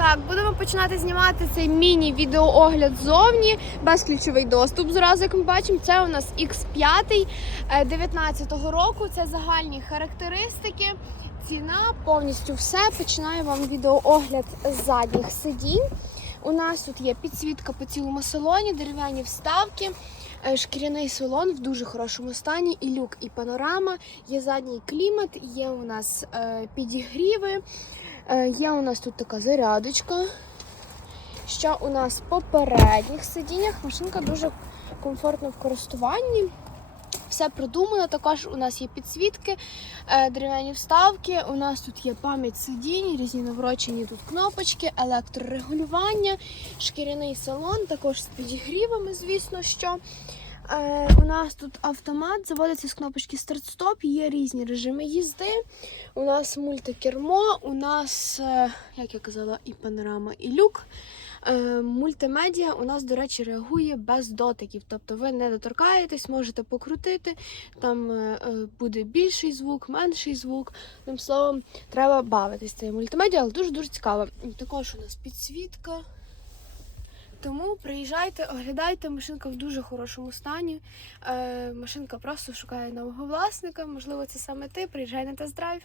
Так, будемо починати знімати цей міні-відеоогляд ззовні, безключовий доступ. Зразу, як ми бачимо, це у нас X5 е, 19-го року. Це загальні характеристики. Ціна повністю все. Починаю вам відеоогляд з задніх сидінь. У нас тут є підсвітка по цілому салоні, дерев'яні вставки, е, шкіряний салон в дуже хорошому стані, і люк, і панорама. Є задній клімат, є у нас е, підігріви. Е, Є у нас тут така зарядочка. Що у нас по передніх сидіннях машинка дуже комфортна в користуванні. Все продумано. Також у нас є підсвітки, е, дерев'яні вставки. У нас тут є пам'ять сидінь, різні наворочені тут кнопочки, електрорегулювання, шкіряний салон, також з підігрівами, звісно що. Е, у нас тут автомат заводиться з кнопочки старт-стоп, є різні режими їзди. У нас мультикермо, у нас, е, як я казала, і панорама, і люк. Е, Мультимедіа у нас, до речі, реагує без дотиків. Тобто ви не доторкаєтесь, можете покрутити, там буде більший звук, менший звук. Тим словом, треба бавитись цією мультимедіа, але дуже-дуже цікаво. Також у нас підсвітка. Тому приїжджайте, оглядайте, машинка в дуже хорошому стані. Е, машинка просто шукає нового власника. Можливо, це саме ти. Приїжджай на тест-драйв.